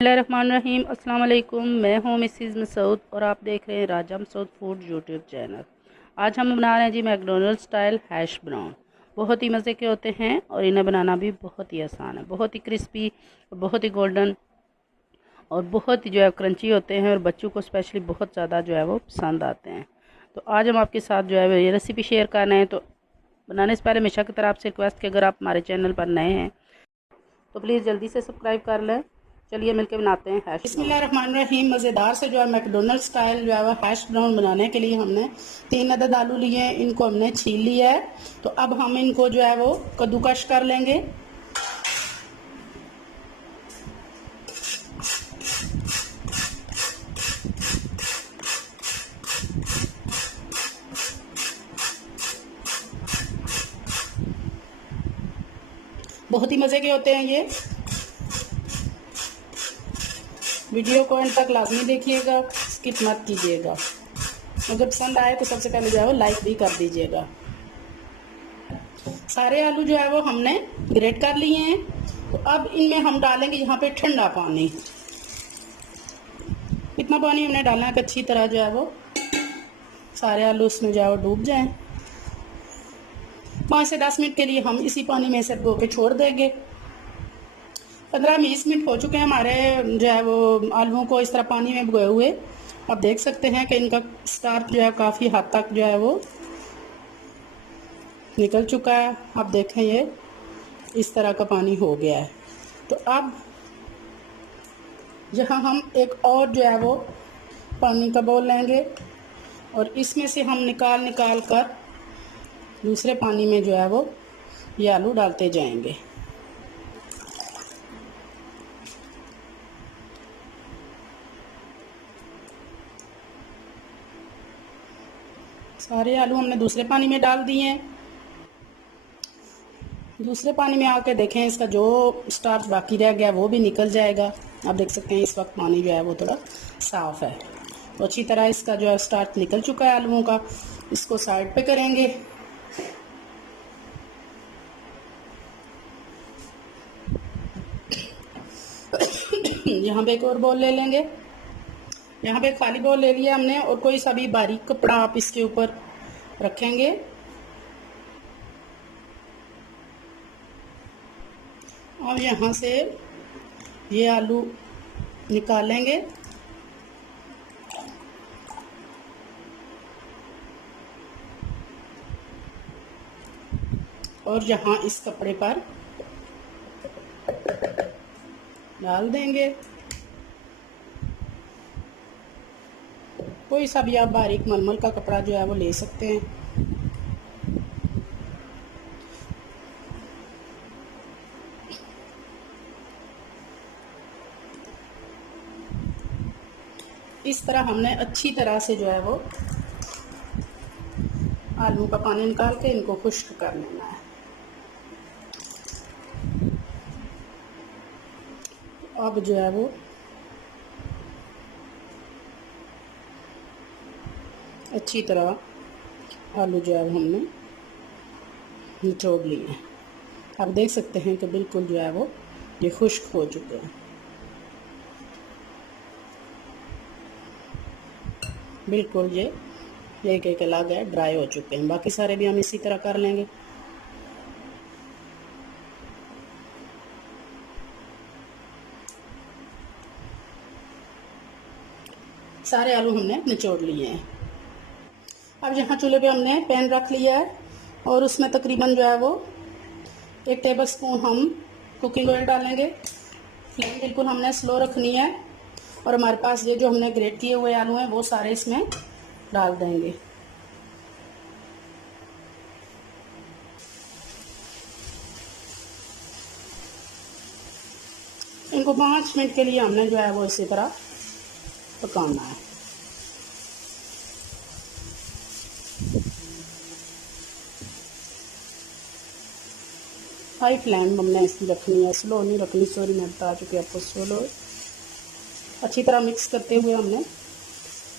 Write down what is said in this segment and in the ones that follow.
बिस्मिल्लाहिर्रहमानिर्रहीम। अस्सलाम वालेकुम। मैं हूँ मिसिज़ मसूद और आप देख रहे हैं राजा मसूद फूड यूट्यूब चैनल। आज हम बना रहे हैं जी मैकडोनल्ड स्टाइल हैश ब्राउन। बहुत ही मज़े के होते हैं और इन्हें बनाना भी बहुत ही आसान है। बहुत ही क्रिस्पी, बहुत ही गोल्डन और बहुत ही जो है क्रंची होते हैं और बच्चों को स्पेशली बहुत ज़्यादा जो है वो पसंद आते हैं। तो आज हम आपके साथ जो है ये रेसिपी शेयर कर रहे हैं। तो बनाने से पहले हमेशा की तरह आपसे रिक्वेस्ट कि अगर आप हमारे चैनल पर नए हैं तो प्लीज़ जल्दी से सब्सक्राइब कर लें। चलिए मिलकर बनाते हैं हैश। बिस्मिल्लाहिर्रहमानिर्रहीम। मज़ेदार से जो है मैकडोनल्ड स्टाइल जो है वो हैश ब्राउन बनाने के लिए हमने 3 अदद आलू लिए हैं। इनको हमने छील लिया है। तो अब हम इनको जो है वो कद्दूकश कर लेंगे। बहुत ही मज़े के होते हैं ये। वीडियो को एंड तक लाजमी देखिएगा, स्किप मत कीजिएगा। अगर पसंद आए तो सबसे पहले जो है वो लाइक भी कर दीजिएगा। सारे आलू जो है वो हमने ग्रेट कर लिए हैं। तो अब इनमें हम डालेंगे यहाँ पे ठंडा पानी। इतना पानी हमने डालना है कि अच्छी तरह जो है वो सारे आलू उसमें जो है वो डूब जाएं। 5 से 10 मिनट के लिए हम इसी पानी में से धो के छोड़ देंगे। 15-20 मिनट हो चुके हैं हमारे जो है वो आलूओं को इस तरह पानी में भिगोए हुए। आप देख सकते हैं कि इनका स्टार्च जो है काफ़ी हद तक जो है वो निकल चुका है। आप देखें ये इस तरह का पानी हो गया है। तो अब यहाँ हम एक और जो है वो पानी का बाउल लेंगे और इसमें से हम निकाल निकाल कर दूसरे पानी में जो है वो ये आलू डालते जाएंगे। सारे आलू हमने दूसरे पानी में डाल दिए हैं। दूसरे पानी में आके देखें इसका जो स्टार्च बाकी रह गया वो भी निकल जाएगा। आप देख सकते हैं इस वक्त पानी जो है वो थोड़ा साफ़ है। तो अच्छी तरह इसका जो है स्टार्च निकल चुका है आलूओं का। इसको साइड पे करेंगे। यहाँ पे एक और बॉल ले लेंगे। यहाँ पे खाली बॉल ले लिया हमने और कोई सा भी बारीक कपड़ा आप इसके ऊपर रखेंगे। और यहाँ से ये आलू निकालेंगे और यहाँ इस कपड़े पर डाल देंगे। कोई सा भी आप बारीक मलमल का कपड़ा जो है वो ले सकते हैं। इस तरह हमने अच्छी तरह से जो है वो आलू का पानी निकाल के इनको खुश्क कर लेना है। अब जो है वो अच्छी तरह आलू जो है हमने निचोड़ लिए हैं। आप देख सकते हैं कि बिल्कुल जो है वो ये खुश्क हो चुके हैं। बिल्कुल ये एक अलग है, ड्राई हो चुके हैं। बाकी सारे भी हम इसी तरह कर लेंगे। सारे आलू हमने निचोड़ लिए हैं। अब यहाँ चूल्हे पे हमने पैन रख लिया है और उसमें तकरीबन जो है वो 1 टेबल स्पून हम कुकिंग ऑयल डालेंगे। फ्लेम बिल्कुल हमने स्लो रखनी है और हमारे पास ये जो हमने ग्रेट किए हुए आलू हैं वो सारे इसमें डाल देंगे। इनको 5 मिनट के लिए हमने जो है वो इसी तरह पकाना है। हाई फ्लेम हमने इसकी रखनी है, स्लो नहीं रखनी। सॉरी मैं बता चुकी आपको स्लो। अच्छी तरह मिक्स करते हुए हमने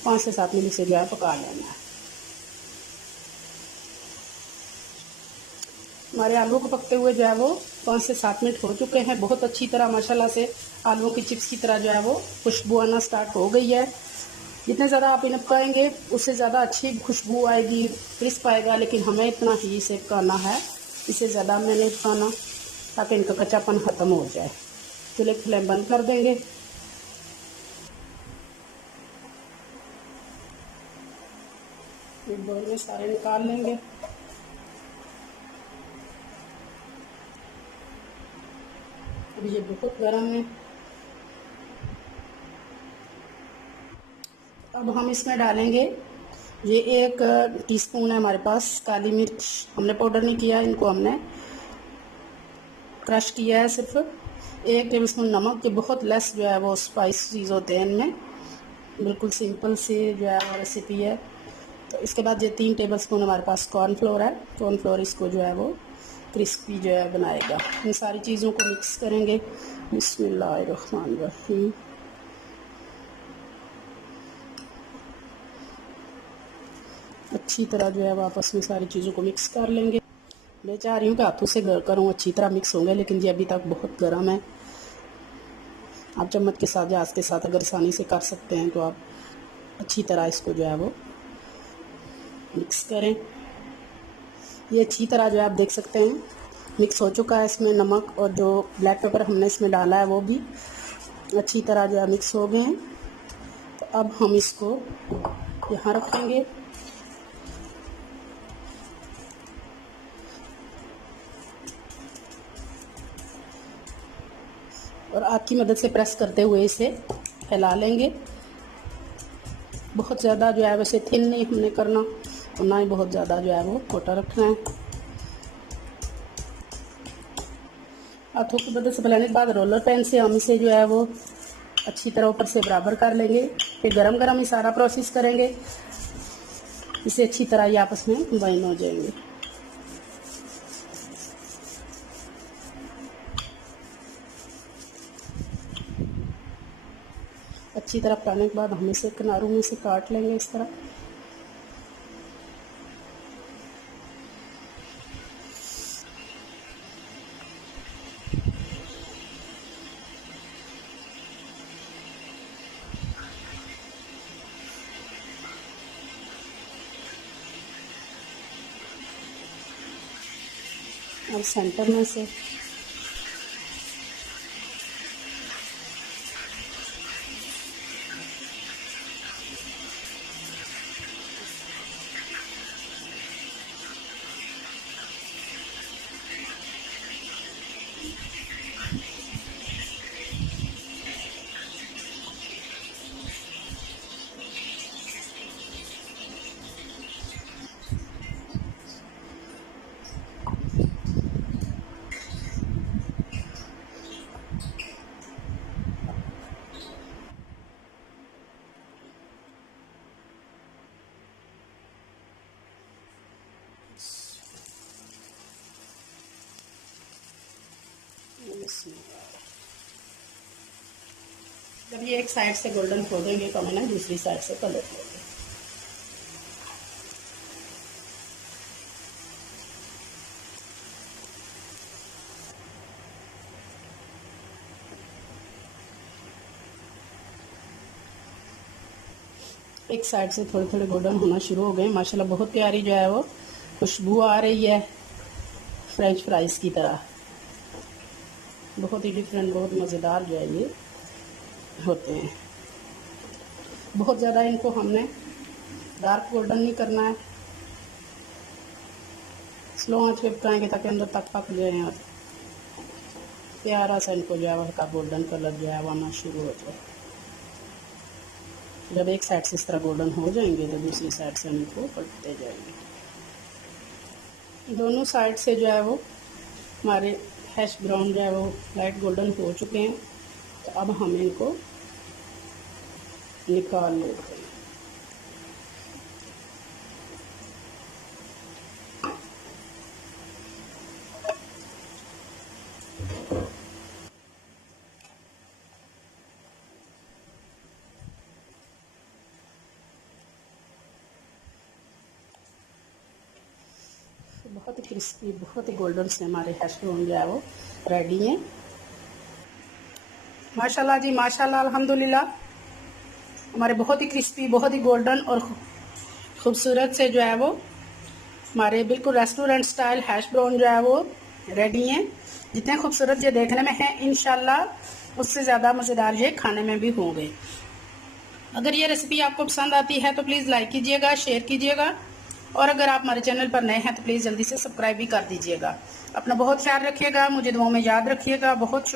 5 से 7 मिनट से जो है पका लेना है। हमारे आलू को पकते हुए जो है वो 5 से 7 मिनट हो चुके हैं। बहुत अच्छी तरह माशाल्लाह से आलूओं की चिप्स की तरह जो है वो खुशबू आना स्टार्ट हो गई है। जितने ज़्यादा आप इन्हें पकाएंगे उससे ज़्यादा अच्छी खुशबू आएगी, क्रिस्प आएगा। लेकिन हमें इतना ही इसे पकाना है, इससे ज़्यादा हमें नहीं पकाना, ताकि इनका कच्चापन ख़त्म हो जाए। चूल्हे की फ्लेम बंद कर देंगे। एक बाउल में सारे निकाल लेंगे। अब ये बहुत गर्म है। अब हम इसमें डालेंगे, ये 1 टीस्पून है हमारे पास काली मिर्च। हमने पाउडर नहीं किया, इनको हमने क्रश किया है। सिर्फ 1 टेबलस्पून नमक, के बहुत लेस जो है वो स्पाइस चीज़ होते हैं इनमें, बिल्कुल सिंपल सी जो है वो रेसिपी है। तो इसके बाद ये 3 टेबलस्पून हमारे पास कॉर्नफ्लोर है। कॉर्नफ्लोर इसको जो है वो क्रिस्पी जो है बनाएगा। इन सारी चीज़ों को मिक्स करेंगे। बिस्मिल्लाहिर्रहमानिर्रहीम। अच्छी तरह जो है वो आपस में सारी चीज़ों को मिक्स कर लेंगे। मैं चाह रही हूँ कि हाथों से करूँ, अच्छी तरह मिक्स होंगे, लेकिन ये अभी तक बहुत गर्म है। आप चम्मच के साथ या हाथ के साथ अगर आसानी से कर सकते हैं तो आप अच्छी तरह इसको जो है वो मिक्स करें। ये अच्छी तरह जो है आप देख सकते हैं मिक्स हो चुका है। इसमें नमक और जो ब्लैक पेपर हमने इसमें डाला है वो भी अच्छी तरह जो है मिक्स हो गए हैं। तो अब हम इसको यहाँ रखेंगे और हाथ की मदद से प्रेस करते हुए इसे फैला लेंगे। बहुत ज़्यादा जो है वैसे थिन नहीं हमने करना और ना ही बहुत ज़्यादा जो है वो मोटा रखना है। हाथों की मदद से फैलाने के बाद रोलर पेन से हम इसे जो है वो अच्छी तरह ऊपर से बराबर कर लेंगे। फिर गरम गरम ही सारा प्रोसेस करेंगे, इसे अच्छी तरह ये आपस में कंबाइन हो जाएंगे। अच्छी तरह पकाने के बाद हम इसे किनारों में से काट लेंगे इस तरह। और सेंटर में से जब ये एक साइड से गोल्डन हो देंगे तो हमें दूसरी साइड से कलर देंगे। एक साइड से थोड़े थोड़े गोल्डन होना शुरू हो गए। माशाल्लाह बहुत प्यारी जो है वो खुशबू आ रही है, फ्रेंच फ्राइज़ की तरह। बहुत ही डिफरेंट, बहुत मज़ेदार जो है ये होते हैं। बहुत ज़्यादा इनको हमने डार्क गोल्डन नहीं करना है, स्लो आंच पे पकाएंगे ताकि अंदर तक पक जाए और प्यारा सा इनको जो है हल्का गोल्डन कलर जो है वो आना शुरू हो जाए। जब एक साइड से इस तरह गोल्डन हो जाएंगे तो दूसरी साइड से हम इनको पलटते जाएंगे। दोनों साइड से जो है वो हमारे हैश ब्राउन जो है वो लाइट गोल्डन हो चुके हैं। तो अब हम इनको निकाल लेते हैं। बहुत ही क्रिस्पी, बहुत ही गोल्डन से हमारे हैश ब्राउन जो है वो रेडी हैं। माशाल्लाह जी माशाल्लाह, अल्हम्दुलिल्लाह। हमारे बहुत ही क्रिस्पी, बहुत ही गोल्डन और खूबसूरत से जो है वो हमारे बिल्कुल रेस्टोरेंट स्टाइल हैश ब्राउन जो है वो रेडी हैं। जितने खूबसूरत ये देखने में हैं, इंशाल्लाह उससे ज़्यादा मज़ेदार ये खाने में भी होंगे। अगर ये रेसिपी आपको पसंद आती है तो प्लीज़ लाइक कीजिएगा, शेयर कीजिएगा, और अगर आप हमारे चैनल पर नए हैं तो प्लीज़ जल्दी से सब्सक्राइब भी कर दीजिएगा। अपना बहुत ख्याल रखिएगा, मुझे दुआओं में याद रखिएगा। बहुत